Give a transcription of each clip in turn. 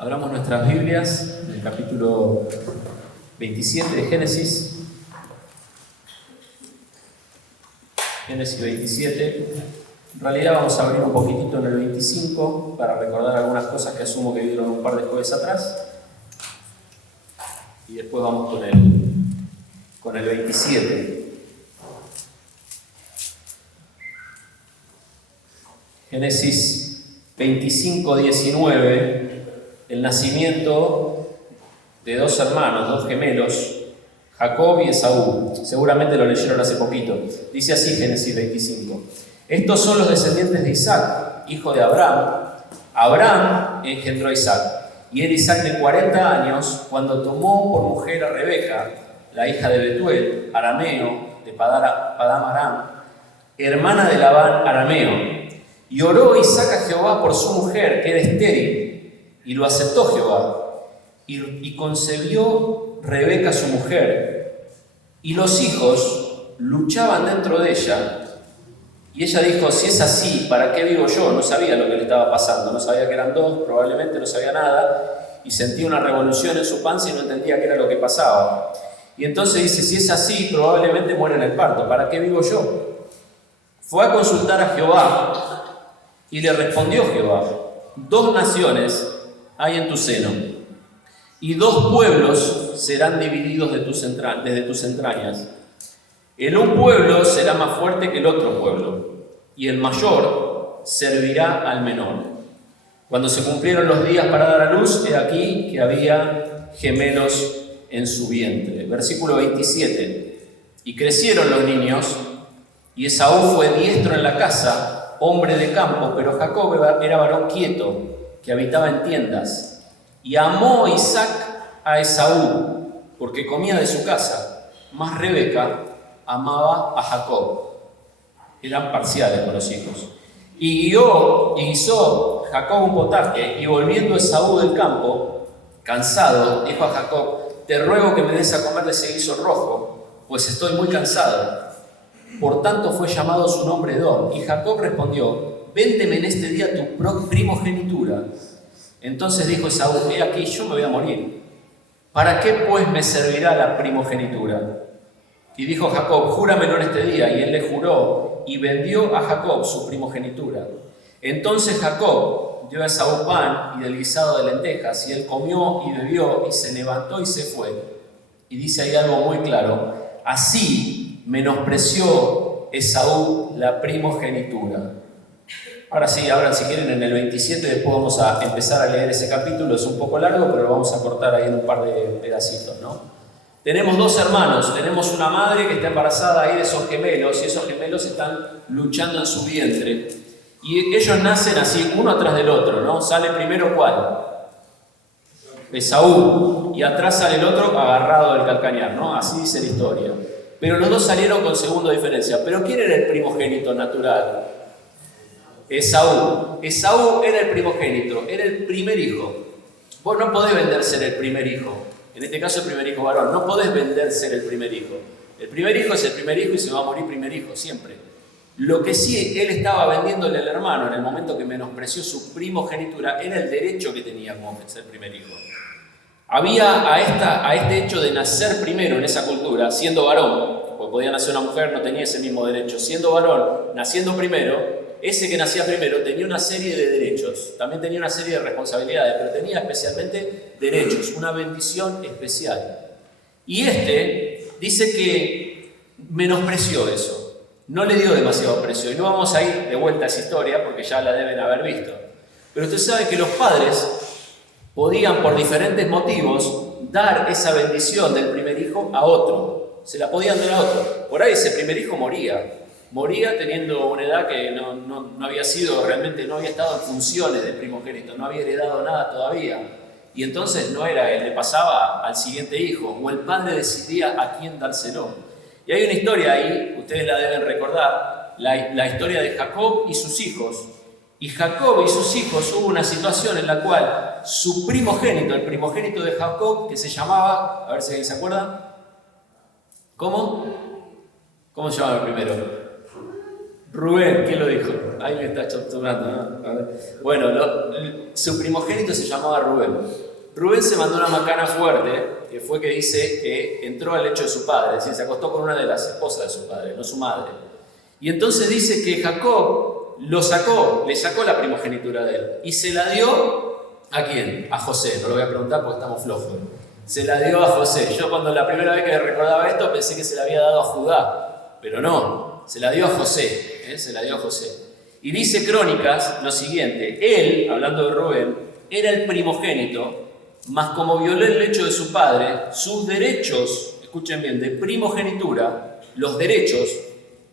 Abramos nuestras Biblias en el capítulo 27 de Génesis. Génesis 27. En realidad vamos a abrir un poquitito en el 25 para recordar algunas cosas que asumo que vieron un par de jueves atrás. Y después vamos con el 27. Génesis 25, 19. El nacimiento de dos hermanos, dos gemelos, Jacob y Esaú. Seguramente lo leyeron hace poquito. Dice así Génesis 25. Estos son los descendientes de Isaac, hijo de Abraham. Abraham engendró a Isaac. Y era Isaac de 40 años cuando tomó por mujer a Rebeca, la hija de Betuel, arameo, de Padam Aram, hermana de Labán, arameo. Y oró Isaac a Jehová por su mujer, que era estéril. Y lo aceptó Jehová, y concebió Rebeca su mujer, y los hijos luchaban dentro de ella, y ella dijo, si es así, ¿para qué vivo yo? No sabía lo que le estaba pasando, no sabía que eran dos, probablemente no sabía nada, y sentía una revolución en su panza y no entendía qué era lo que pasaba. Y entonces dice, si es así, probablemente muera en el parto, ¿para qué vivo yo? Fue a consultar a Jehová, y le respondió Jehová, dos naciones hay en tu seno, y dos pueblos serán divididos desde tus entrañas. El un pueblo será más fuerte que el otro pueblo, y el mayor servirá al menor. Cuando se cumplieron los días para dar a luz, he aquí que había gemelos en su vientre. Versículo 27. Y crecieron los niños, y Esaú fue diestro en la casa, hombre de campo, pero Jacob era varón quieto, que habitaba en tiendas, y amó Isaac a Esaú, porque comía de su casa, mas Rebeca amaba a Jacob. Eran parciales con los hijos. Y guisó Jacob un potaje, y volviendo Esaú del campo, cansado, dijo a Jacob, te ruego que me des a comer de ese guiso rojo, pues estoy muy cansado. Por tanto fue llamado su nombre Edom. Y Jacob respondió, véndeme en este día tu primogenitura. Entonces dijo Esaú, he aquí, yo me voy a morir. ¿Para qué pues me servirá la primogenitura? Y dijo Jacob, júramelo en este día. Y él le juró, y vendió a Jacob su primogenitura. Entonces Jacob dio a Esaú pan y del guisado de lentejas, y él comió y bebió, y se levantó y se fue. Y dice ahí algo muy claro, así menospreció Esaú la primogenitura. Ahora sí, abran si quieren en el 27, después vamos a empezar a leer ese capítulo, es un poco largo, pero lo vamos a cortar ahí en un par de pedacitos, ¿no? Tenemos dos hermanos, tenemos una madre que está embarazada ahí de esos gemelos, y esos gemelos están luchando en su vientre. Y ellos nacen así, uno atrás del otro, ¿no? Sale primero ¿cuál? Esaú, y atrás sale el otro agarrado del calcañar, ¿no? Así dice la historia. Pero los dos salieron con segunda diferencia. ¿Pero quién era el primogénito natural? Esaú. Esaú era el primogénito, era el primer hijo. Vos no podés vender ser el primer hijo. En este caso el primer hijo varón. No podés vender ser el primer hijo. El primer hijo es el primer hijo y se va a morir primer hijo, siempre. Lo que sí él estaba vendiéndole al hermano en el momento que menospreció su primogenitura era el derecho que tenía como ser primer hijo. Había a este hecho de nacer primero en esa cultura, siendo varón, porque podía nacer una mujer, no tenía ese mismo derecho. Siendo varón, naciendo primero, ese que nacía primero tenía una serie de derechos, también tenía una serie de responsabilidades, pero tenía especialmente derechos, una bendición especial. Y dice que menospreció eso, no le dio demasiado precio. Y no vamos a ir de vuelta a esa historia porque ya la deben haber visto. Pero usted sabe que los padres podían, por diferentes motivos, dar esa bendición del primer hijo a otro. Se la podían dar a otro. Por ahí ese primer hijo moría teniendo una edad que no había sido realmente, no había estado en funciones de primogénito, no había heredado nada todavía. Y entonces no era él, le pasaba al siguiente hijo, o el padre decidía a quién dárselo. Y hay una historia ahí, ustedes la deben recordar, la historia de Jacob y sus hijos. Y Jacob y sus hijos, hubo una situación en la cual su primogénito, el primogénito de Jacob, que se llamaba, a ver si alguien se acuerda, ¿cómo? ¿Cómo se llamaba el primero? Rubén, ¿quién lo dijo? Ahí me está chocando, ¿no? Bueno, su primogénito se llamaba Rubén. Rubén se mandó una macana fuerte, que fue que dice que entró al lecho de su padre, es decir, se acostó con una de las esposas de su padre, no su madre. Y entonces dice que Jacob le sacó la primogenitura de él y se la dio ¿a quién? A José, no lo voy a preguntar porque estamos flojos. Se la dio a José. Yo cuando la primera vez que recordaba esto pensé que se la había dado a Judá, pero no, se la dio a José, se la dio a José. Y dice Crónicas lo siguiente: él, hablando de Rubén, era el primogénito, mas como violó el lecho de su padre, sus derechos, escuchen bien, de primogenitura, los derechos,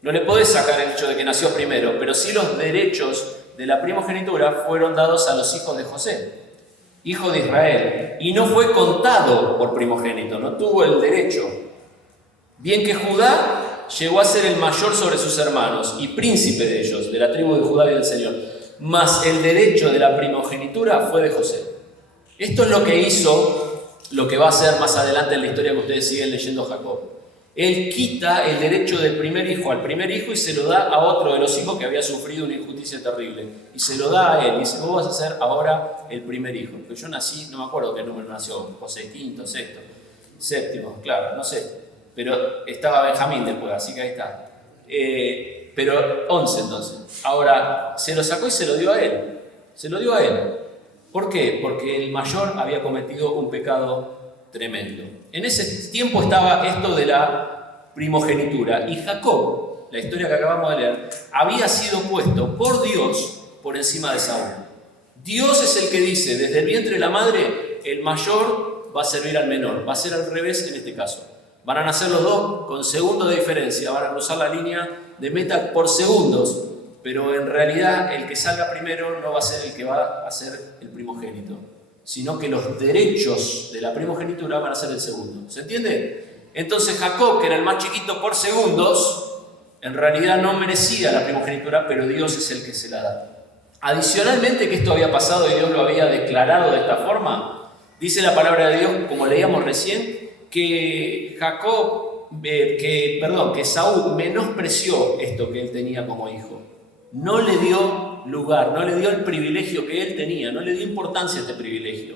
no le podés sacar el hecho de que nació primero, pero sí los derechos de la primogenitura fueron dados a los hijos de José, hijo de Israel, y no fue contado por primogénito, no tuvo el derecho. Bien que Judá llegó a ser el mayor sobre sus hermanos y príncipe de ellos, de la tribu de Judá y del Señor, mas el derecho de la primogenitura fue de José. Esto es lo que hizo, lo que va a hacer más adelante en la historia que ustedes siguen leyendo Jacob. Él quita el derecho del primer hijo al primer hijo y se lo da a otro de los hijos que había sufrido una injusticia terrible. Y se lo da a él y dice: vos vas a ser ahora el primer hijo. Porque yo nací, no me acuerdo qué número nació, José, quinto, sexto, séptimo, claro, no sé. Pero estaba Benjamín después, así que ahí está. Pero 11 entonces. Ahora, se lo sacó y se lo dio a él. Se lo dio a él. ¿Por qué? Porque el mayor había cometido un pecado tremendo. En ese tiempo estaba esto de la primogenitura. Y Jacob, la historia que acabamos de leer, había sido puesto por Dios por encima de Saúl. Dios es el que dice: desde el vientre de la madre, el mayor va a servir al menor. Va a ser al revés en este caso. Van a nacer los dos con segundos de diferencia, van a cruzar la línea de meta por segundos, pero en realidad el que salga primero no va a ser el que va a ser el primogénito, sino que los derechos de la primogenitura van a ser el segundo. ¿Se entiende? Entonces Jacob, que era el más chiquito por segundos, en realidad no merecía la primogenitura, pero Dios es el que se la da. Adicionalmente, que esto había pasado y Dios lo había declarado de esta forma, dice la palabra de Dios, como leíamos recién, que que Saúl menospreció esto que él tenía como hijo. No le dio lugar, no le dio el privilegio que él tenía, no le dio importancia a este privilegio.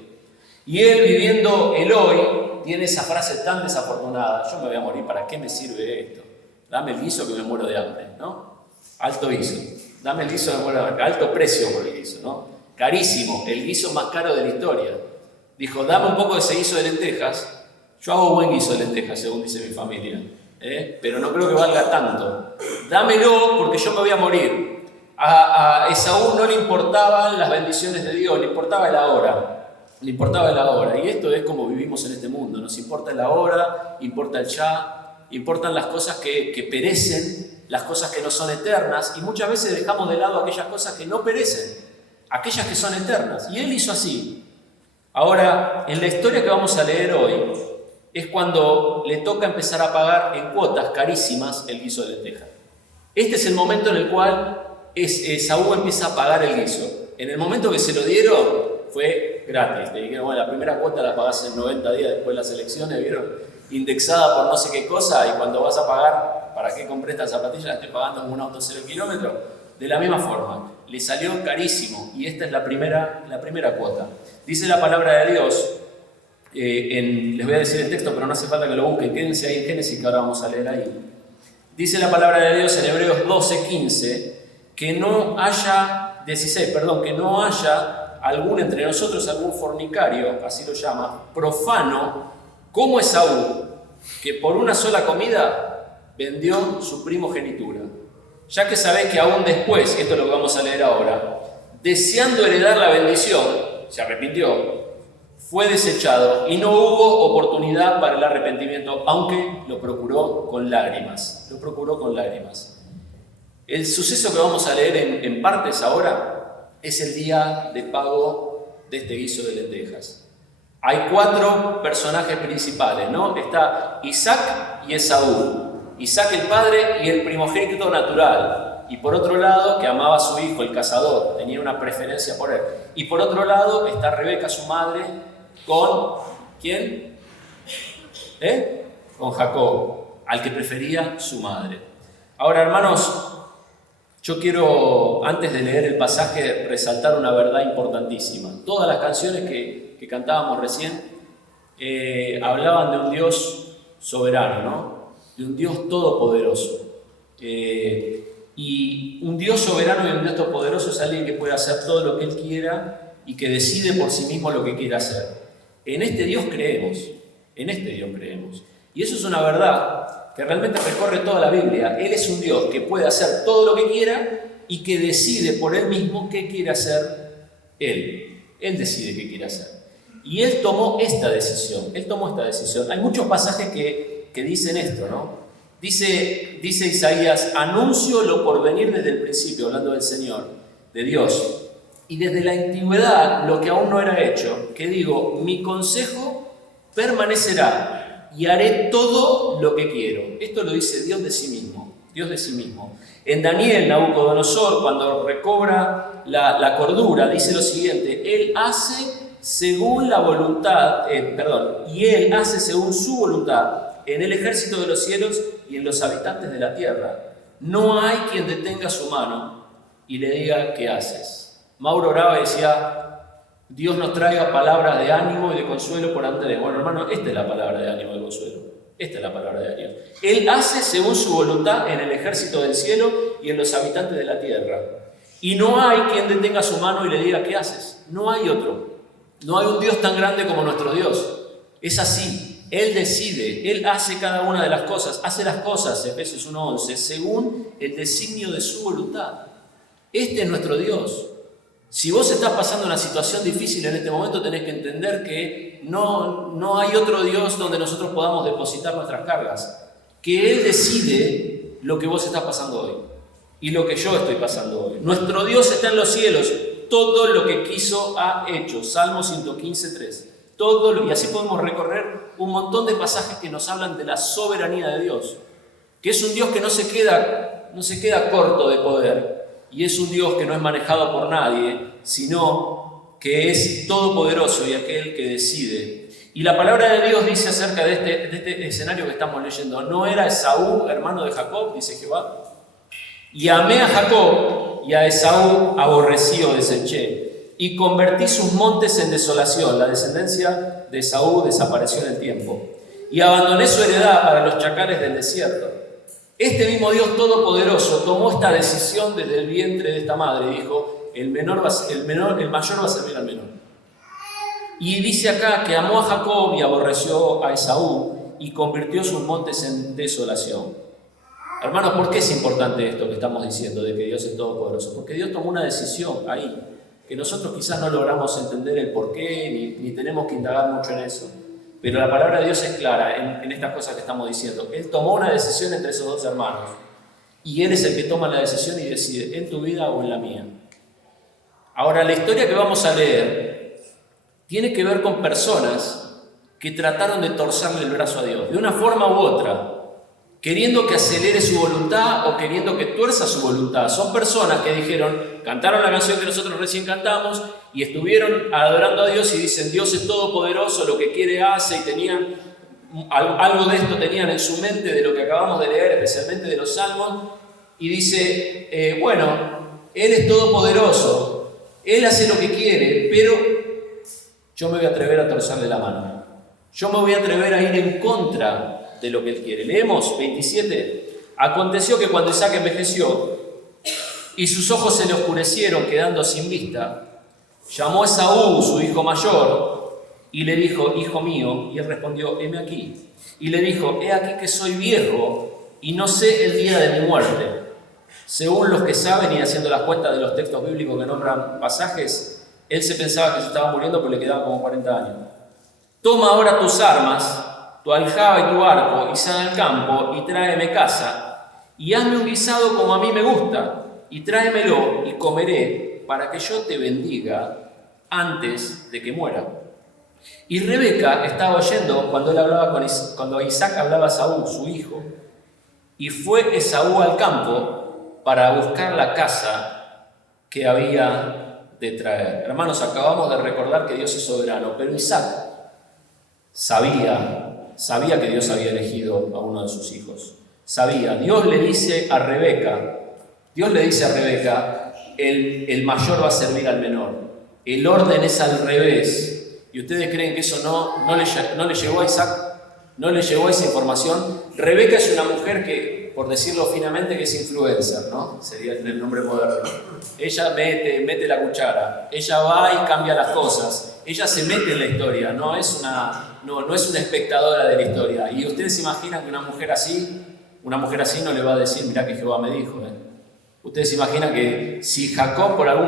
Y él, viviendo el hoy, tiene esa frase tan desafortunada: yo me voy a morir, ¿para qué me sirve esto? Dame el guiso que me muero de hambre, ¿no? Alto guiso. Dame el guiso que me muero de hambre. Alto precio por el guiso, ¿no? Carísimo, el guiso más caro de la historia. Dijo: dame un poco de ese guiso de lentejas. Yo hago buen guiso de lentejas, según dice mi familia, pero no creo que valga tanto. Dámelo porque yo me voy a morir. A Esaú no le importaban las bendiciones de Dios, le importaba el ahora. Le importaba el ahora. Y esto es como vivimos en este mundo. Nos importa el ahora, importa el ya, importan las cosas que perecen, las cosas que no son eternas, y muchas veces dejamos de lado aquellas cosas que no perecen, aquellas que son eternas. Y él hizo así. Ahora, en la historia que vamos a leer hoy, es cuando le toca empezar a pagar en cuotas carísimas el guiso de lenteja. Este es el momento en el cual Saúl empieza a pagar el guiso. En el momento que se lo dieron, fue gratis. Le dijeron: bueno, la primera cuota la pagás en 90 días después de las elecciones, ¿vieron? Indexada por no sé qué cosa, y cuando vas a pagar, ¿para qué compré esta zapatilla? La estoy pagando en un auto 0 kilómetros. De la misma forma, le salió carísimo, y esta es la primera cuota. Dice la palabra de Dios. Les voy a decir el texto, pero no hace falta que lo busquen, quédense ahí en Génesis, que ahora vamos a leer ahí. Dice la palabra de Dios en Hebreos 12:15, que no haya algún entre nosotros, algún fornicario, así lo llama, profano, como Esaú, que por una sola comida vendió su primogenitura. Ya que sabéis que aún después, esto es lo que vamos a leer ahora, deseando heredar la bendición, se arrepintió, fue desechado y no hubo oportunidad para el arrepentimiento, aunque lo procuró con lágrimas. Lo procuró con lágrimas. El suceso que vamos a leer en partes ahora es el día de pago de este guiso de lentejas. Hay 4 personajes principales, ¿no? Está Isaac y Esaú. Isaac el padre y el primogénito natural. Y por otro lado, que amaba a su hijo, el cazador, tenía una preferencia por él. Y por otro lado está Rebeca, su madre, con ¿quién? Con Jacob, al que prefería su madre. Ahora, hermanos, Yo quiero, antes de leer el pasaje, resaltar una verdad importantísima. Todas las canciones que cantábamos recién hablaban de un Dios soberano, ¿no? De un Dios todopoderoso. Y un Dios soberano y un Dios todopoderoso es alguien que puede hacer todo lo que Él quiera y que decide por sí mismo lo que quiere hacer. En este Dios creemos, Y eso es una verdad que realmente recorre toda la Biblia. Él es un Dios que puede hacer todo lo que quiera y que decide por Él mismo qué quiere hacer Él. Él decide qué quiere hacer. Y Él tomó esta decisión. Hay muchos pasajes que dicen esto, ¿no? Dice Isaías: anuncio lo por venir desde el principio, hablando del Señor, de Dios, y desde la antigüedad lo que aún no era hecho, que digo, mi consejo permanecerá y haré todo lo que quiero. Esto lo dice Dios de sí mismo. En Daniel, Nabucodonosor, cuando recobra la cordura, dice lo siguiente: Él hace según la voluntad, y Él hace según su voluntad en el ejército de los cielos y en los habitantes de la tierra. No hay quien detenga su mano y le diga: ¿qué haces? Mauro oraba y decía: Dios nos traiga palabras de ánimo y de consuelo por Andrés. Bueno, hermano, esta es la palabra de ánimo y de consuelo. Él hace según su voluntad en el ejército del cielo y en los habitantes de la tierra. Y no hay quien detenga su mano y le diga: ¿qué haces? No hay otro. No hay un Dios tan grande como nuestro Dios. Es así. Él decide, Él hace cada una de las cosas, hace las cosas, Efesios 1:11, según el designio de su voluntad. Este es nuestro Dios. Si vos estás pasando una situación difícil en este momento, tenés que entender que no hay otro Dios donde nosotros podamos depositar nuestras cargas. Que Él decide lo que vos estás pasando hoy y lo que yo estoy pasando hoy. Nuestro Dios está en los cielos, todo lo que quiso ha hecho. Salmo 115:3. Y así podemos recorrer un montón de pasajes que nos hablan de la soberanía de Dios, que es un Dios que no se queda corto de poder, y es un Dios que no es manejado por nadie, sino que es todopoderoso y aquel que decide. Y la palabra de Dios dice acerca de este escenario que estamos leyendo: no era Esaú hermano de Jacob, dice Jehová, y amé a Jacob y a Esaú aborrecí o deseché, y convertí sus montes en desolación. La descendencia de Esaú desapareció en el tiempo. Y abandoné su heredad para los chacales del desierto. Este mismo Dios todopoderoso tomó esta decisión desde el vientre de esta madre y dijo: el mayor va a servir al menor. Y dice acá que amó a Jacob y aborreció a Esaú y convirtió sus montes en desolación. Hermanos, ¿por qué es importante esto que estamos diciendo de que Dios es todopoderoso? Porque Dios tomó una decisión ahí, que nosotros quizás no logramos entender el porqué, ni tenemos que indagar mucho en eso. Pero la palabra de Dios es clara en estas cosas que estamos diciendo. Él tomó una decisión entre esos dos hermanos. Y Él es el que toma la decisión y decide, en tu vida o en la mía. Ahora, la historia que vamos a leer tiene que ver con personas que trataron de torcerle el brazo a Dios, de una forma u otra, queriendo que acelere su voluntad o queriendo que tuerza su voluntad. Son personas que cantaron la canción que nosotros recién cantamos y estuvieron adorando a Dios y dicen: Dios es todopoderoso, lo que quiere hace, y tenían algo de esto tenían en su mente de lo que acabamos de leer, especialmente de los Salmos, y dice, Él es todopoderoso, Él hace lo que quiere, pero yo me voy a atrever a torcerle la mano. Yo me voy a atrever a ir en contra de lo que Él quiere. Leemos 27. Aconteció que cuando Isaac envejeció y sus ojos se le oscurecieron, quedando sin vista, llamó a Esaú, su hijo mayor, y le dijo: hijo mío. Y él respondió: heme aquí. Y le dijo: he aquí que soy viejo y no sé el día de mi muerte. Según los que saben, y haciendo las cuentas de los textos bíblicos que nombran pasajes, él se pensaba que se estaba muriendo, pero le quedaban como 40 años. Toma ahora tus armas, tu aljaba y tu arco, y sal al campo, y tráeme caza, y hazme un guisado como a mí me gusta, y tráemelo, y comeré, para que yo te bendiga antes de que muera. Y Rebeca estaba oyendo cuando Isaac hablaba a Esaú, su hijo, y fue Esaú al campo para buscar la caza que había de traer. Hermanos, acabamos de recordar que Dios es soberano, pero Isaac sabía que Dios había elegido a uno de sus hijos. Dios le dice a Rebeca Dios le dice a Rebeca, el mayor va a servir al menor. El orden es al revés. ¿Y ustedes creen que eso no le llegó a Isaac? ¿No le llegó esa información? Rebeca es una mujer que, por decirlo finamente, que es influencer, ¿no? Sería el nombre moderno. Ella mete la cuchara, ella va y cambia las cosas, ella se mete en la historia, no es una espectadora de la historia. Y ustedes se imaginan que una mujer así no le va a decir, mirá que Jehová me dijo, Ustedes se imaginan que si Isaac por algún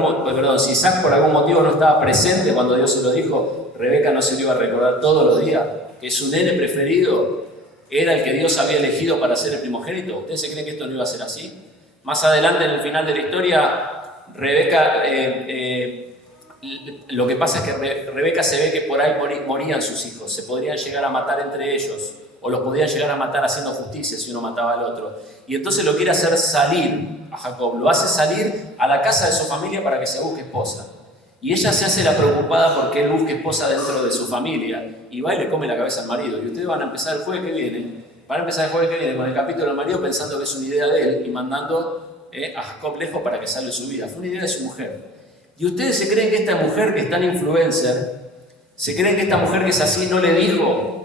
motivo no estaba presente cuando Dios se lo dijo, Rebeca no se lo iba a recordar todos los días, que su nene preferido era el que Dios había elegido para ser el primogénito. ¿Ustedes se creen que esto no iba a ser así? Más adelante, en el final de la historia, Rebeca, lo que pasa es que Rebeca se ve que por ahí morían sus hijos, se podrían llegar a matar entre ellos, o los podían llegar a matar haciendo justicia si uno mataba al otro. Y entonces lo quiere hacer salir a Jacob, lo hace salir a la casa de su familia para que se busque esposa. Y ella se hace la preocupada porque él busque esposa dentro de su familia y va y le come la cabeza al marido. Y ustedes van a empezar el jueves que viene con el capítulo del marido pensando que es una idea de él y mandando a Jacob lejos para que salve su vida. Fue una idea de su mujer. Y ustedes se creen que esta mujer que es tan influencer, se creen que esta mujer que es así no le dijo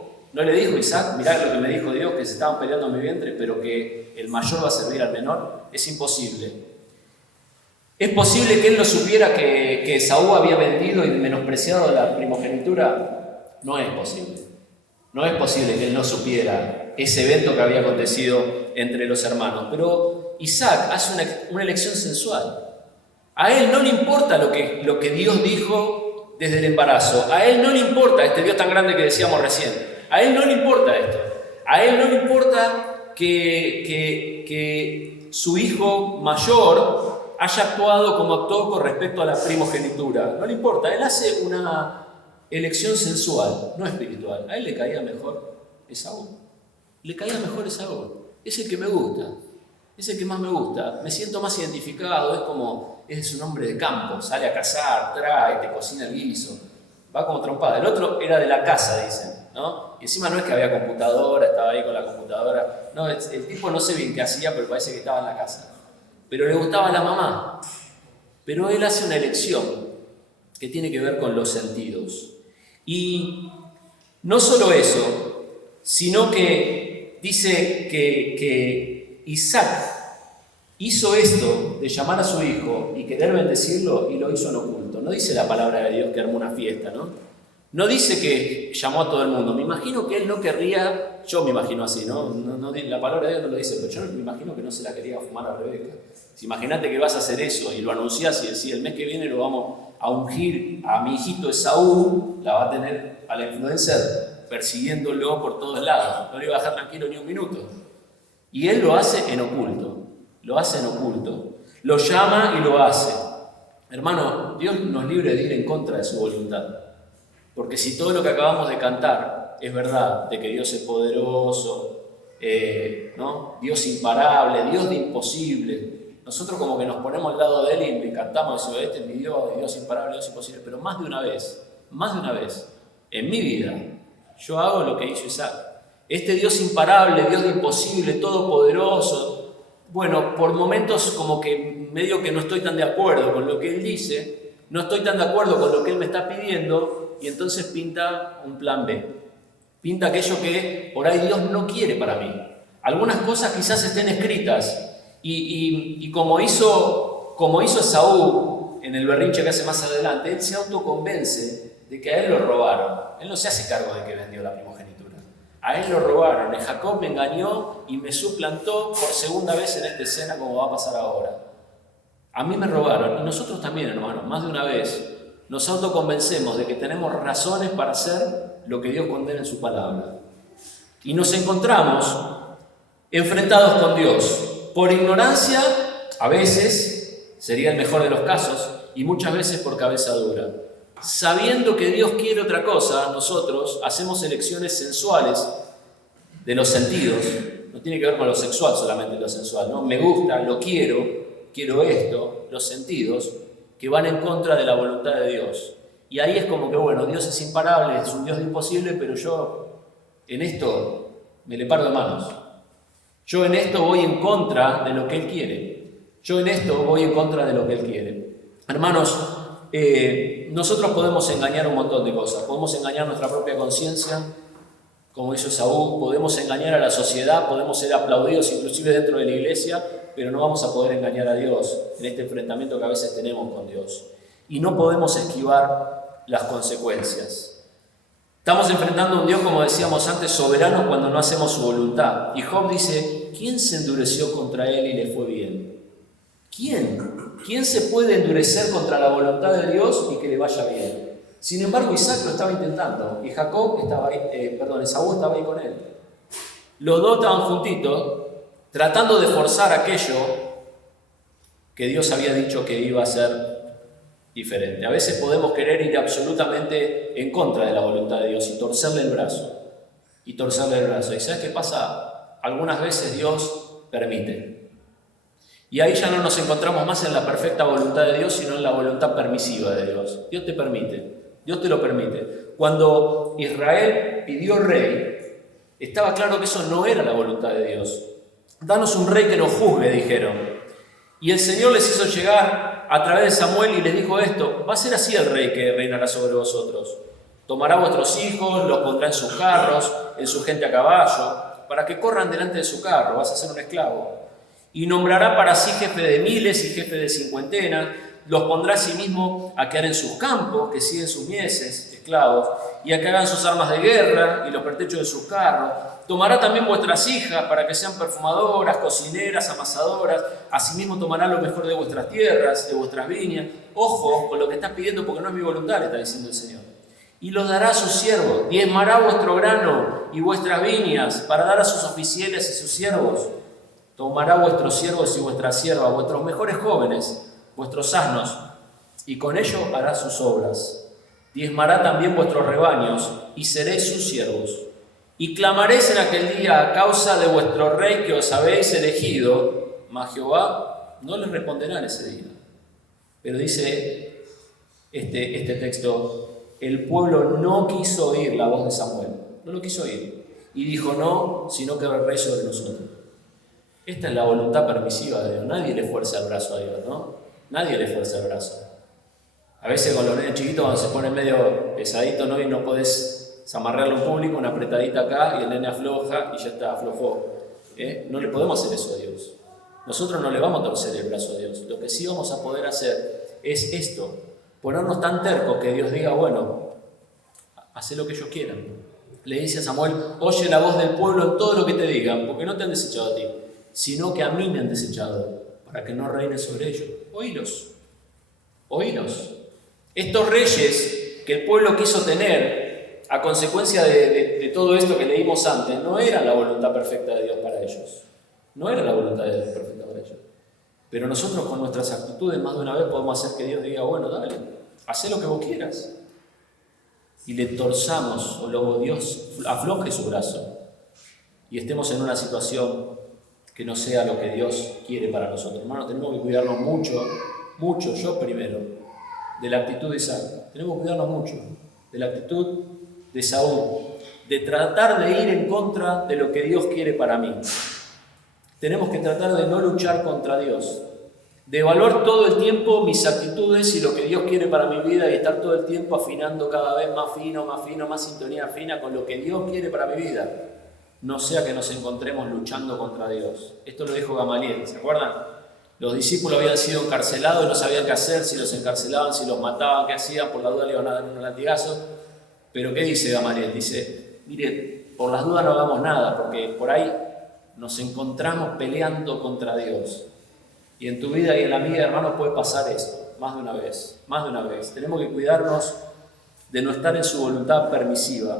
Isaac, mirá lo que me dijo Dios, que se estaban peleando en mi vientre, pero que el mayor va a servir al menor. Es imposible. ¿Es posible que él no supiera que Esaú había vendido y menospreciado la primogenitura? No es posible. No es posible que él no supiera ese evento que había acontecido entre los hermanos. Pero Isaac hace una elección sensual. A él no le importa lo que Dios dijo desde el embarazo. A él no le importa este Dios tan grande que decíamos recién. A él no le importa esto. A él no le importa que su hijo mayor haya actuado como actuó con respecto a la primogenitura. No le importa. Él hace una elección sensual, no espiritual. A él le caía mejor Esaú. Le caía mejor Esaú. Es el que me gusta. Es el que más me gusta. Me siento más identificado. Es un hombre de campo. Sale a cazar, trae, te cocina el guiso. Va como trompada. El otro era de la casa, dicen, ¿no? Y encima no es que había computadora, estaba ahí con la computadora. No, el tipo no sé bien qué hacía, pero parece que estaba en la casa. Pero le gustaba la mamá. Pero él hace una elección que tiene que ver con los sentidos. Y no solo eso, sino que dice que Isaac hizo esto de llamar a su hijo y querer bendecirlo y lo hizo en oculto. No dice la palabra de Dios que armó una fiesta, ¿no? No dice que llamó a todo el mundo. Me imagino que él no querría, yo me imagino así, ¿no? La palabra de Dios no lo dice, pero yo me imagino que no se la quería fumar a Rebeca. Si imagínate que vas a hacer eso y lo anunciás y decís, el mes que viene lo vamos a ungir a mi hijito Esaú, la va a tener a la influencer persiguiéndolo por todos lados. No le iba a dejar tranquilo ni un minuto. Y él lo hace en oculto. Lo hace en oculto. Lo llama y lo hace. Hermano, Dios nos libre de ir en contra de su voluntad. Porque si todo lo que acabamos de cantar es verdad, de que Dios es poderoso, ¿no? Dios imparable, Dios de imposible, nosotros como que nos ponemos al lado de Él y cantamos, decimos, este es mi Dios imparable, Dios imposible, pero más de una vez, en mi vida, yo hago lo que hizo Isaac. Este Dios imparable, Dios de imposible, todopoderoso, bueno, por momentos como que medio que no estoy tan de acuerdo con lo que Él dice, no estoy tan de acuerdo con lo que Él me está pidiendo, y entonces pinta un plan B. Pinta aquello que por ahí Dios no quiere para mí. Algunas cosas quizás estén escritas y como hizo Esaú en el berrinche que hace más adelante, él se autoconvence de que a él lo robaron. Él no se hace cargo de que vendió la primogenitura. A él lo robaron. Jacob me engañó y me suplantó por segunda vez en esta escena como va a pasar ahora. A mí me robaron y nosotros también, hermanos, más de una vez. Nos autoconvencemos de que tenemos razones para hacer lo que Dios condena en su palabra. Y nos encontramos enfrentados con Dios por ignorancia, a veces, sería el mejor de los casos, y muchas veces por cabeza dura. Sabiendo que Dios quiere otra cosa, nosotros hacemos elecciones sensuales de los sentidos. No tiene que ver con lo sexual solamente, lo sensual, ¿no? Me gusta, lo quiero esto, los sentidos, que van en contra de la voluntad de Dios. Y ahí es como que, bueno, Dios es imparable, es un Dios de imposible, pero yo en esto me le paro de manos. Yo en esto voy en contra de lo que Él quiere. Yo en esto voy en contra de lo que Él quiere. Hermanos, nosotros podemos engañar un montón de cosas. Podemos engañar nuestra propia conciencia, como hizo Esaú, podemos engañar a la sociedad, podemos ser aplaudidos inclusive dentro de la iglesia, pero no vamos a poder engañar a Dios en este enfrentamiento que a veces tenemos con Dios. Y no podemos esquivar las consecuencias. Estamos enfrentando a un Dios, como decíamos antes, soberano cuando no hacemos su voluntad. Y Job dice, ¿quién se endureció contra él y le fue bien? ¿Quién? ¿Quién se puede endurecer contra la voluntad de Dios y que le vaya bien? Sin embargo, Isaac lo estaba intentando y Esaú estaba ahí con él. Los dos estaban juntitos, tratando de forzar aquello que Dios había dicho que iba a ser diferente. A veces podemos querer ir absolutamente en contra de la voluntad de Dios y torcerle el brazo. ¿Y sabes qué pasa? Algunas veces Dios permite. Y ahí ya no nos encontramos más en la perfecta voluntad de Dios, sino en la voluntad permisiva de Dios. Dios te permite, Dios te lo permite. Cuando Israel pidió rey, estaba claro que eso no era la voluntad de Dios. Danos un rey que nos juzgue, dijeron. Y el Señor les hizo llegar a través de Samuel y les dijo esto: va a ser así el rey que reinará sobre vosotros. Tomará a vuestros hijos, los pondrá en sus carros, en su gente a caballo, para que corran delante de su carro. Vas a ser un esclavo. Y nombrará para sí jefe de miles y jefe de cincuentenas, los pondrá a sí mismo a quedar en sus campos, que siguen sus mieses, esclavos, y a que hagan sus armas de guerra y los pertrechos de sus carros. Tomará también vuestras hijas para que sean perfumadoras, cocineras, amasadoras. Asimismo tomará lo mejor de vuestras tierras, de vuestras viñas. Ojo con lo que estás pidiendo, porque no es mi voluntad, le está diciendo el Señor. Y los dará a sus siervos, diezmará vuestro grano y vuestras viñas para dar a sus oficiales y sus siervos. Tomará vuestros siervos y vuestras siervas, vuestros mejores jóvenes, vuestros asnos, y con ello hará sus obras. Diezmará también vuestros rebaños, y seréis sus siervos. Y clamaréis en aquel día a causa de vuestro rey que os habéis elegido, mas Jehová no les responderá en ese día. Pero dice este texto, el pueblo no quiso oír la voz de Samuel, no lo quiso oír, y dijo no, sino que el rey sobre nosotros. Esta es la voluntad permisiva de Dios. Nadie le fuerza el brazo a Dios, ¿no? Nadie le fuerza el brazo. A veces con los nenes chiquitos, cuando se ponen medio pesaditos, ¿no? Y no podés zamarrearlo en público, una apretadita acá y el nene afloja y ya está, aflojó. No le podemos hacer eso a Dios. Nosotros no le vamos a torcer el brazo a Dios. Lo que sí vamos a poder hacer es esto: ponernos tan tercos que Dios diga, bueno, haz lo que ellos quieran. Le dice a Samuel, oye la voz del pueblo en todo lo que te digan, porque no te han desechado a ti, sino que a mí me han desechado, para que no reine sobre ellos. Oílos. Estos reyes que el pueblo quiso tener a consecuencia de todo esto que leímos antes, no era la voluntad perfecta de Dios para ellos. No era la voluntad de Dios perfecta para ellos. Pero nosotros con nuestras actitudes más de una vez podemos hacer que Dios diga, bueno, dale, haz lo que vos quieras. Y le torzamos, o luego Dios afloje su brazo y estemos en una situación que no sea lo que Dios quiere para nosotros. Hermanos, tenemos que cuidarnos mucho, yo primero, de la actitud de Isaac. Tenemos que cuidarnos mucho de la actitud de Saúl, de tratar de ir en contra de lo que Dios quiere para mí. Tenemos que tratar de no luchar contra Dios, de evaluar todo el tiempo mis actitudes y lo que Dios quiere para mi vida y estar todo el tiempo afinando cada vez más fino, más sintonía fina con lo que Dios quiere para mi vida. No sea que nos encontremos luchando contra Dios. Esto lo dijo Gamaliel, ¿se acuerdan? Los discípulos habían sido encarcelados y no sabían qué hacer, si los encarcelaban, si los mataban, qué hacían, por la duda le iban a dar un latigazo. Pero ¿qué dice Gamaliel? Dice, mire, por las dudas no hagamos nada, porque por ahí nos encontramos peleando contra Dios. Y en tu vida y en la mía, hermanos, puede pasar esto, más de una vez. Tenemos que cuidarnos de no estar en su voluntad permisiva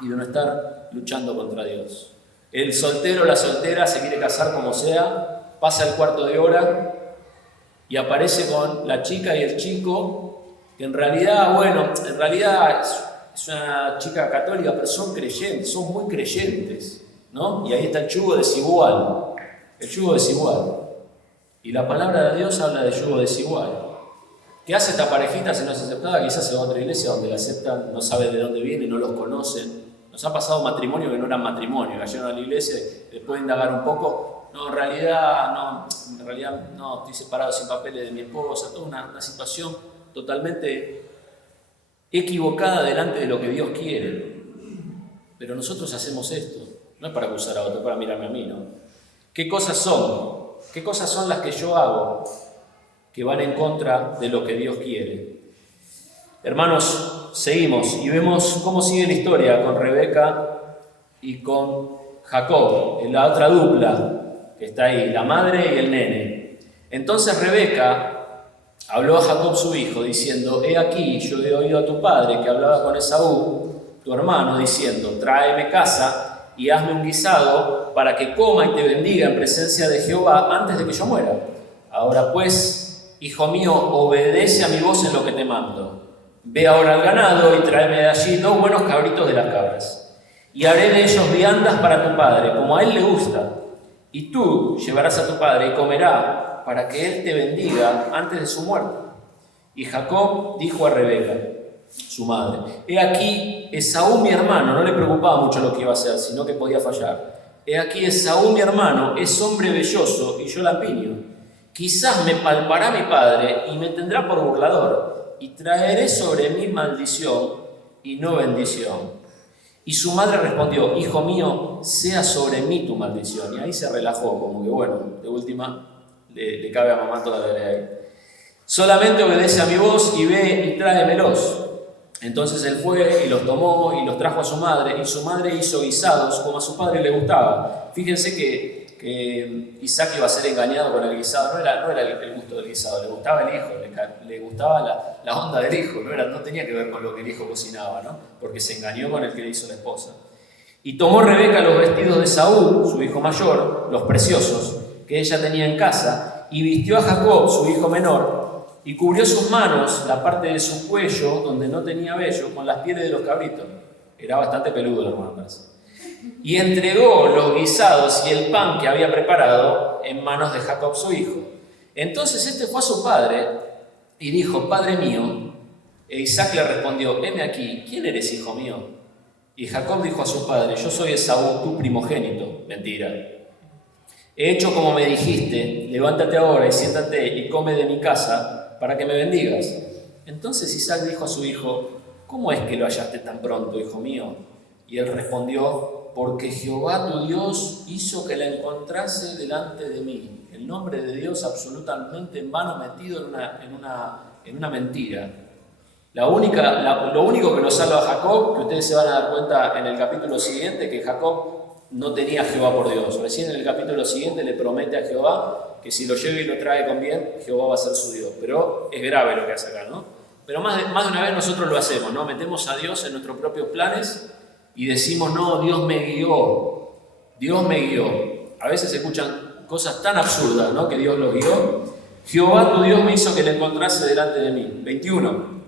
y de no estar luchando contra Dios. El soltero o la soltera se quiere casar como sea, pasa el cuarto de hora y aparece con la chica y el chico, que en realidad es una chica católica, pero son creyentes, son muy creyentes, ¿no? Y ahí está el yugo desigual, Y la palabra de Dios habla de yugo desigual. ¿Qué hace esta parejita si no es aceptada? Quizás se va a otra iglesia donde la aceptan, no saben de dónde viene, no los conocen. Nos ha pasado matrimonio que no eran matrimonio, cayeron a la iglesia, después de indagar un poco, no, en realidad no, estoy separado sin papeles de mi esposa, toda una situación totalmente equivocada delante de lo que Dios quiere. Pero nosotros hacemos esto, no es para acusar a otro, es para mirarme a mí, ¿no? ¿Qué cosas son? ¿Qué cosas son las que yo hago que van en contra de lo que Dios quiere? Hermanos, seguimos y vemos cómo sigue la historia con Rebeca y con Jacob, en la otra dupla que está ahí, la madre y el nene. Entonces Rebeca habló a Jacob su hijo, diciendo: he aquí, yo he oído a tu padre que hablaba con Esaú, tu hermano, diciendo: tráeme casa y hazme un guisado para que coma y te bendiga en presencia de Jehová antes de que yo muera. Ahora pues, hijo mío, obedece a mi voz en lo que te mando. Ve ahora al ganado y tráeme de allí 2 buenos cabritos de las cabras. Y haré de ellos viandas para tu padre, como a él le gusta. Y tú llevarás a tu padre y comerá, para que él te bendiga antes de su muerte. Y Jacob dijo a Rebeca, su madre: he aquí, Esaú mi hermano, no le preocupaba mucho lo que iba a hacer, sino que podía fallar. He aquí, Esaú mi hermano es hombre velloso y yo lampiño. Quizás me palpará mi padre y me tendrá por burlador, y traeré sobre mí maldición y no bendición. Y su madre respondió: hijo mío, sea sobre mí tu maldición. Y ahí se relajó, como que bueno, de última le cabe a mamá toda la ley. Solamente obedece a mi voz y ve y tráemelos. Entonces él fue y los tomó y los trajo a su madre, y su madre hizo guisados como a su padre le gustaba. Fíjense que Isaac iba a ser engañado con el guisado, no era el gusto del guisado, le gustaba el hijo, le gustaba la onda del hijo, no tenía que ver con lo que el hijo cocinaba, ¿no? Porque se engañó con el que le hizo la esposa. Y tomó Rebeca los vestidos de Esaú, su hijo mayor, los preciosos, que ella tenía en casa, y vistió a Jacob, su hijo menor, y cubrió sus manos, la parte de su cuello, donde no tenía vello, con las pieles de los cabritos. Era bastante peludo, hermanos. Y entregó los guisados y el pan que había preparado en manos de Jacob, su hijo. Entonces este fue a su padre y dijo: padre mío. E Isaac le respondió: heme aquí, ¿quién eres, hijo mío? Y Jacob dijo a su padre: yo soy Esaú, tu primogénito. Mentira. He hecho como me dijiste, levántate ahora y siéntate y come de mi casa para que me bendigas. Entonces Isaac dijo a su hijo: ¿cómo es que lo hallaste tan pronto, hijo mío? Y él respondió: porque Jehová tu Dios hizo que la encontrase delante de mí. El nombre de Dios absolutamente en vano metido en una mentira. Lo único que lo salva a Jacob, que ustedes se van a dar cuenta en el capítulo siguiente, que Jacob no tenía a Jehová por Dios. Recién en el capítulo siguiente le promete a Jehová que si lo lleva y lo trae con bien, Jehová va a ser su Dios. Pero es grave lo que hace acá, ¿no? Pero más de una vez nosotros lo hacemos, ¿no? Metemos a Dios en nuestros propios planes y decimos: no, Dios me guió, Dios me guió. A veces se escuchan cosas tan absurdas, ¿no? Que Dios los guió. Jehová tu Dios me hizo que le encontrase delante de mí. 21.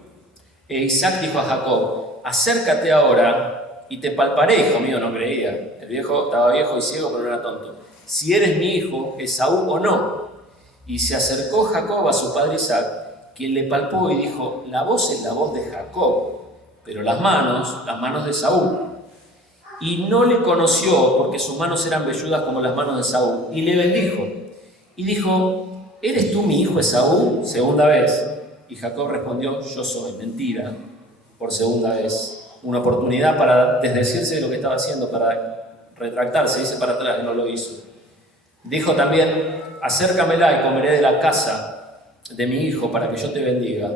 E Isaac dijo a Jacob: acércate ahora y te palparé, hijo mío. No creía. El viejo estaba viejo y ciego, pero no era tonto. Si eres mi hijo, Esaú o no. Y se acercó Jacob a su padre Isaac, quien le palpó y dijo: la voz es la voz de Jacob, pero las manos de Esaú. Y no le conoció, porque sus manos eran velludas como las manos de Esaú, y le bendijo. Y dijo: ¿eres tú mi hijo Esaú? Segunda vez. Y Jacob respondió: yo soy. Mentira. Por segunda vez. Una oportunidad para desdecirse de lo que estaba haciendo, para retractarse, dice para atrás, y no lo hizo. Dijo también: acércamela y comeré de la casa de mi hijo para que yo te bendiga.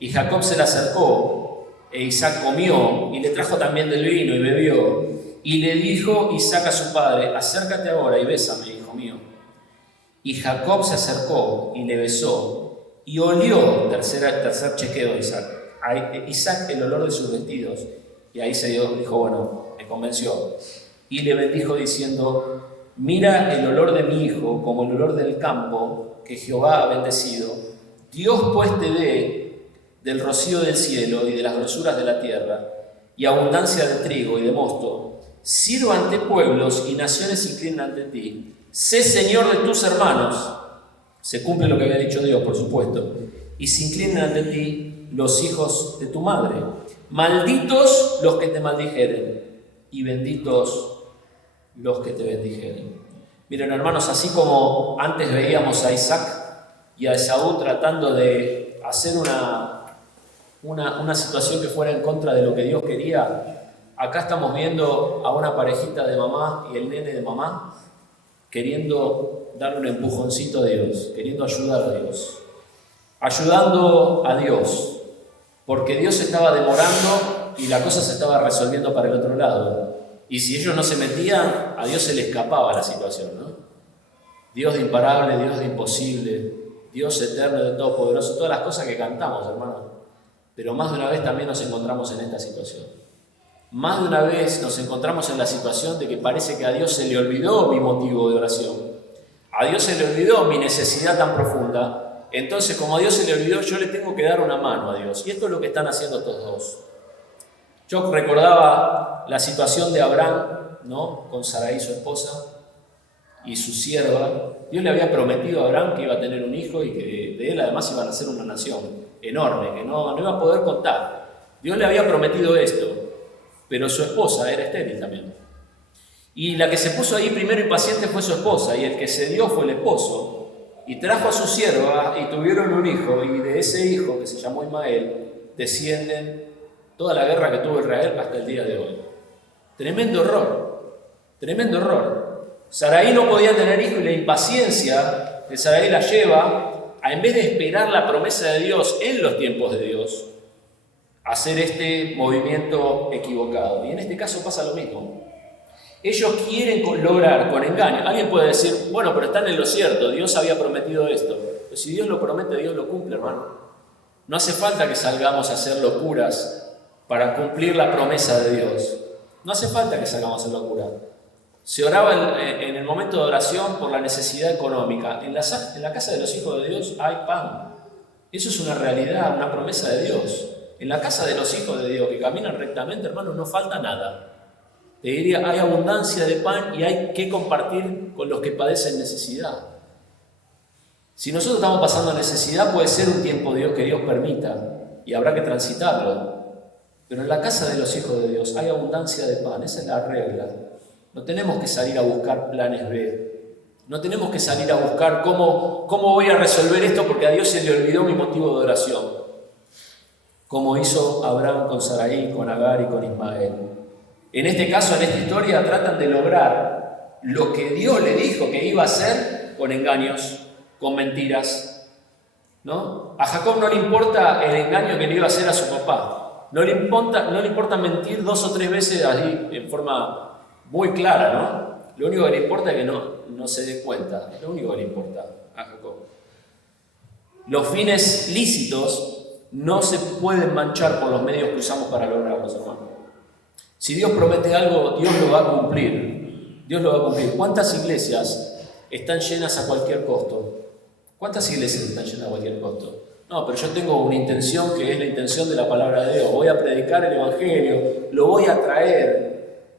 Y Jacob se le acercó, e Isaac comió, y le trajo también del vino y bebió. Y le dijo Isaac a su padre: acércate ahora y bésame, hijo mío. Y Jacob se acercó y le besó, y olió, tercer chequeo de Isaac, el olor de sus vestidos. Y ahí dijo: bueno, me convenció. Y le bendijo diciendo: mira el olor de mi hijo como el olor del campo que Jehová ha bendecido. Dios pues te dé del rocío del cielo y de las grosuras de la tierra, y abundancia de trigo y de mosto. Sirva ante pueblos y naciones inclinen ante ti. Sé señor de tus hermanos. Se cumple lo que había dicho Dios, por supuesto. Y se inclinen ante ti los hijos de tu madre. Malditos los que te maldijeren, y benditos los que te bendijeren. Miren, hermanos, así como antes veíamos a Isaac y a Esaú tratando de hacer una situación que fuera en contra de lo que Dios quería, acá estamos viendo a una parejita de mamá y el nene de mamá queriendo darle un empujoncito a Dios, queriendo ayudar a Dios, ayudando a Dios, porque Dios estaba demorando y la cosa se estaba resolviendo para el otro lado. Y si ellos no se metían, a Dios se le escapaba la situación, ¿no? Dios de imparable, Dios de imposible, Dios eterno, de todopoderoso, todas las cosas que cantamos, hermanos. Pero más de una vez también nos encontramos en esta situación. Más de una vez nos encontramos en la situación de que parece que a Dios se le olvidó mi motivo de oración. A Dios se le olvidó mi necesidad tan profunda. Entonces, como a Dios se le olvidó, yo le tengo que dar una mano a Dios. Y esto es lo que están haciendo estos dos. Yo recordaba la situación de Abraham, ¿no?, con Sarai, su esposa, y su sierva. Dios le había prometido a Abraham que iba a tener un hijo y que de él además iba a nacer una nación enorme, que no iba a poder contar. Dios le había prometido esto, pero su esposa era estéril también. Y la que se puso ahí primero impaciente fue su esposa, y el que cedió fue el esposo, y trajo a su sierva, y tuvieron un hijo, y de ese hijo, que se llamó Ismael, descienden toda la guerra que tuvo Israel hasta el día de hoy. Tremendo error, tremendo error. Sarai no podía tener hijo y la impaciencia de Sarai la lleva a, en vez de esperar la promesa de Dios en los tiempos de Dios, a hacer este movimiento equivocado. Y en este caso pasa lo mismo. Ellos quieren lograr con engaño. Alguien puede decir, bueno, pero están en lo cierto, Dios había prometido esto. Pero si Dios lo promete, Dios lo cumple, hermano. No hace falta que salgamos a hacer locuras para cumplir la promesa de Dios. No hace falta que salgamos a hacer locuras. Se oraba en el momento de oración por la necesidad económica. En la casa de los hijos de Dios hay pan. Eso es una realidad, una promesa de Dios. En la casa de los hijos de Dios que caminan rectamente, hermanos, no falta nada. Te diría, hay abundancia de pan y hay que compartir con los que padecen necesidad. Si nosotros estamos pasando necesidad, puede ser un tiempo Dios que Dios permita y habrá que transitarlo. Pero en la casa de los hijos de Dios hay abundancia de pan, esa es la regla. No tenemos que salir a buscar planes B. No tenemos que salir a buscar cómo voy a resolver esto porque a Dios se le olvidó mi motivo de oración. Como hizo Abraham con Sarai, con Agar y con Ismael. En este caso, en esta historia, tratan de lograr lo que Dios le dijo que iba a hacer con engaños, con mentiras, ¿no? A Jacob no le importa el engaño que le iba a hacer a su papá. No le importa mentir 2 o 3 veces así, en forma muy clara, ¿no? Lo único que le importa es que no se dé cuenta. Es lo único que le importa a Jacob. Los fines lícitos no se pueden manchar por los medios que usamos para lograrlos, hermanos. Si Dios promete algo, Dios lo va a cumplir. Dios lo va a cumplir. ¿Cuántas iglesias están llenas a cualquier costo? ¿Cuántas iglesias están llenas a cualquier costo? No, pero yo tengo una intención que es la intención de la palabra de Dios. Voy a predicar el Evangelio, lo voy a traer.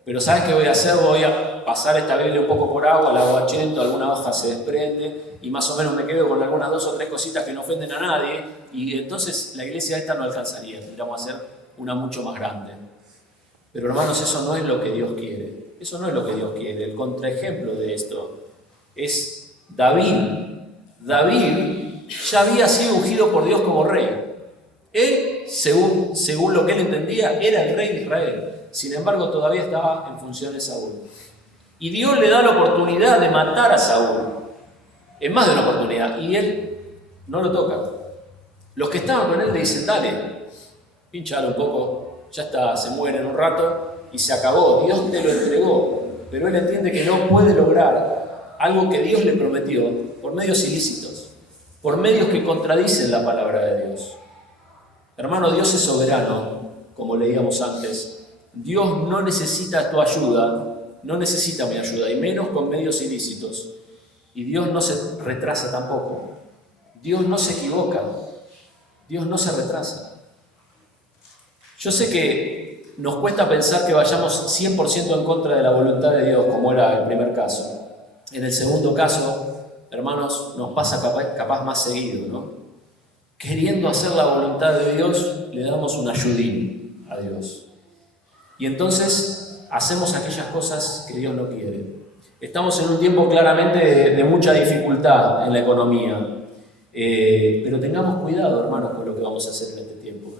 Pero ¿sabes qué voy a hacer? Voy a pasar esta Biblia un poco por agua, la hago achento, alguna hoja se desprende y más o menos me quedo con algunas 2 o 3 cositas que no ofenden a nadie y entonces la iglesia esta no alcanzaría, tendríamos a hacer una mucho más grande. Pero hermanos, eso no es lo que Dios quiere. Eso no es lo que Dios quiere. El contraejemplo de esto es David. David ya había sido ungido por Dios como rey. Él, según lo que él entendía, era el rey de Israel. Sin embargo, todavía estaba en función de Saúl. Y Dios le da la oportunidad de matar a Saúl. Es más de una oportunidad. Y él no lo toca. Los que estaban con él le dicen, dale, pínchalo un poco, ya está, se muere en un rato y se acabó. Dios te lo entregó. Pero él entiende que no puede lograr algo que Dios le prometió por medios ilícitos, por medios que contradicen la palabra de Dios. Hermano, Dios es soberano, como leíamos antes. Dios no necesita tu ayuda, no necesita mi ayuda, y menos con medios ilícitos. Y Dios no se retrasa tampoco. Dios no se equivoca. Dios no se retrasa. Yo sé que nos cuesta pensar que vayamos 100% en contra de la voluntad de Dios, como era el primer caso. En el segundo caso, hermanos, nos pasa capaz más seguido, ¿no? Queriendo hacer la voluntad de Dios, le damos un ayudín a Dios. Y entonces hacemos aquellas cosas que Dios no quiere. Estamos en un tiempo claramente de mucha dificultad en la economía, pero tengamos cuidado, hermanos, con lo que vamos a hacer en este tiempo.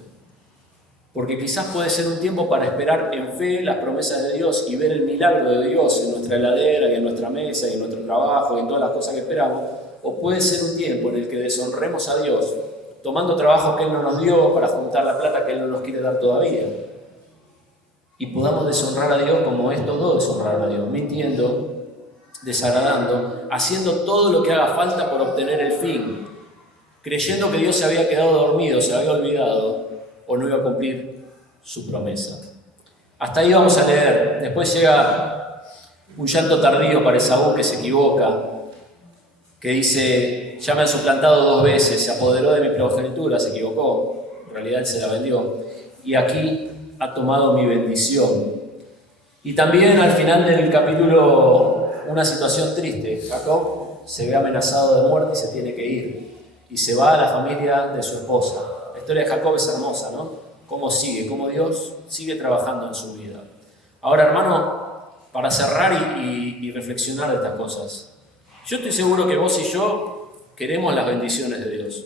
Porque quizás puede ser un tiempo para esperar en fe las promesas de Dios y ver el milagro de Dios en nuestra heladera y en nuestra mesa y en nuestro trabajo y en todas las cosas que esperamos. O puede ser un tiempo en el que deshonremos a Dios, tomando trabajo que Él no nos dio para juntar la plata que Él no nos quiere dar todavía. Y podamos deshonrar a Dios como estos dos deshonraron a Dios, mintiendo, desagradando, haciendo todo lo que haga falta por obtener el fin, creyendo que Dios se había quedado dormido, se había olvidado o no iba a cumplir su promesa. Hasta ahí vamos a leer. Después llega un llanto tardío para Esaú que se equivoca, que dice: ya me han suplantado 2 veces, se apoderó de mi primogenitura, se equivocó, en realidad él se la vendió, y aquí ha tomado mi bendición. Y también al final del capítulo una situación triste. Jacob se ve amenazado de muerte y se tiene que ir, y se va a la familia de su esposa. La historia de Jacob es hermosa, ¿no? Cómo sigue, cómo Dios sigue trabajando en su vida. Ahora, hermano, para cerrar y reflexionar de estas cosas, yo estoy seguro que vos y yo queremos las bendiciones de Dios.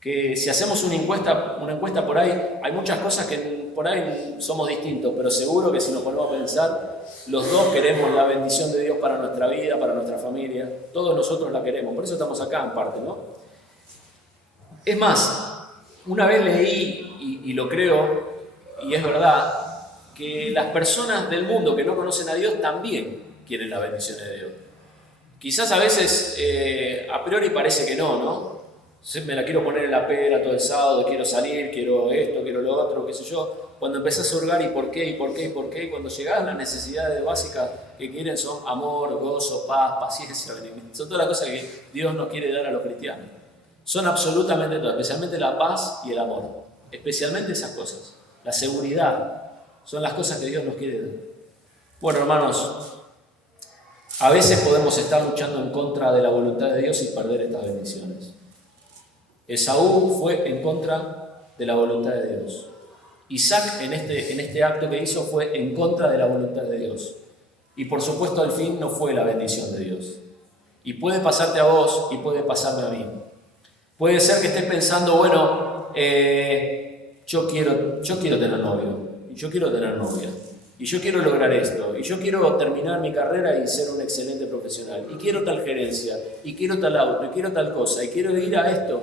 Que si hacemos una encuesta por ahí, hay muchas cosas que por ahí somos distintos, pero seguro que si nos ponemos a pensar, los dos queremos la bendición de Dios para nuestra vida, para nuestra familia. Todos nosotros la queremos, por eso estamos acá en parte, ¿no? Es más, una vez leí, y lo creo, y es verdad, que las personas del mundo que no conocen a Dios también quieren las bendiciones de Dios. Quizás a veces, a priori parece que no, ¿no? Me la quiero poner en la pera todo el sábado, quiero salir, quiero esto, quiero lo otro, qué sé yo. Cuando empezás a hurgar y por qué, y cuando llegás, las necesidades básicas que quieren son amor, gozo, paz, paciencia, benignitud. Son todas las cosas que Dios nos quiere dar a los cristianos. Son absolutamente todas, especialmente la paz y el amor. Especialmente esas cosas. La seguridad son las cosas que Dios nos quiere dar. Bueno, hermanos, a veces podemos estar luchando en contra de la voluntad de Dios y perder estas bendiciones. Esaú fue en contra de la voluntad de Dios. Isaac en este acto que hizo fue en contra de la voluntad de Dios. Y por supuesto al fin no fue la bendición de Dios. Y puede pasarte a vos y puede pasarme a mí. Puede ser que estés pensando, bueno, yo quiero tener novio, y yo quiero tener novia, y yo quiero lograr esto, y yo quiero terminar mi carrera y ser un excelente profesional, y quiero tal gerencia, y quiero tal auto, y quiero tal cosa, y quiero ir a esto.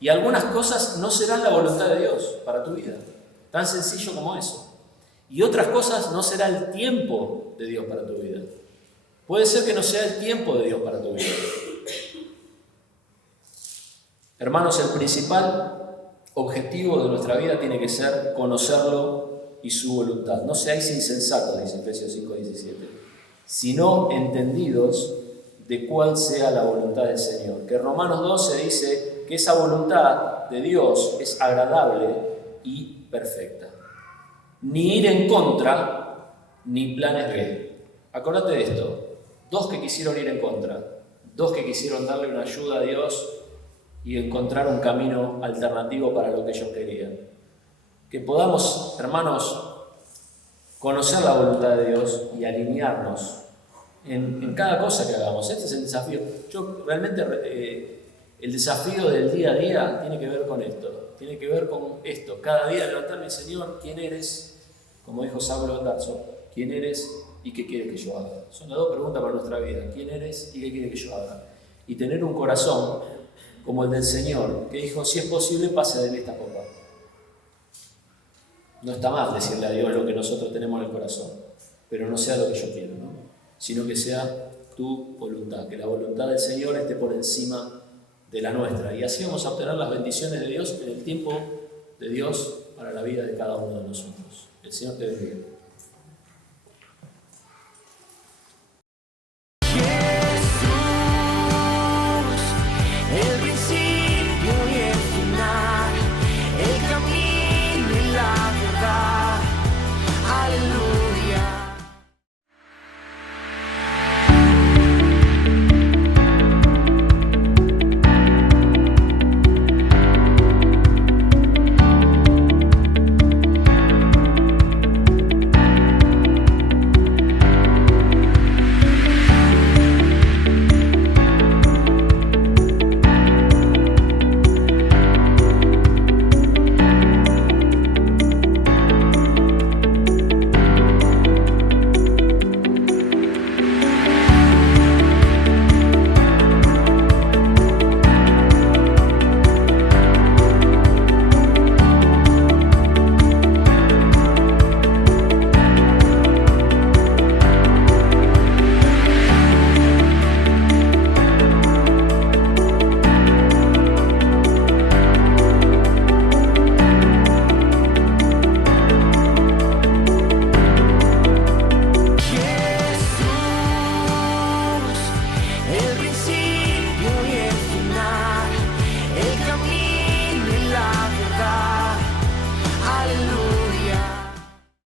Y algunas cosas no serán la voluntad de Dios para tu vida, tan sencillo como eso. Y otras cosas no será el tiempo de Dios para tu vida. Puede ser que no sea el tiempo de Dios para tu vida. Hermanos, el principal objetivo de nuestra vida tiene que ser conocerlo y su voluntad. No seáis insensatos, dice Efesios 5:17, sino entendidos de cuál sea la voluntad del Señor. Que Romanos 12 dice que esa voluntad de Dios es agradable y perfecta. Ni ir en contra, ni planes B. Acordate de esto. 2 que quisieron ir en contra, 2 que quisieron darle una ayuda a Dios y encontrar un camino alternativo para lo que ellos querían. Que podamos, hermanos, conocer la voluntad de Dios y alinearnos en cada cosa que hagamos. Este es el desafío. Yo realmente, el desafío del día a día tiene que ver con esto. Tiene que ver con esto. Cada día levantarme, Señor, ¿quién eres? Como dijo Saulo de Tarso, ¿quién eres y qué quieres que yo haga? Son las 2 preguntas para nuestra vida. ¿Quién eres y qué quieres que yo haga? Y tener un corazón como el del Señor, que dijo, si es posible, pase de mí esta copa. No está mal decirle a Dios lo que nosotros tenemos en el corazón, pero no sea lo que yo quiero, ¿no? Sino que sea tu voluntad, que la voluntad del Señor esté por encima de la nuestra. Y así vamos a obtener las bendiciones de Dios en el tiempo de Dios para la vida de cada uno de nosotros. El Señor te bendiga.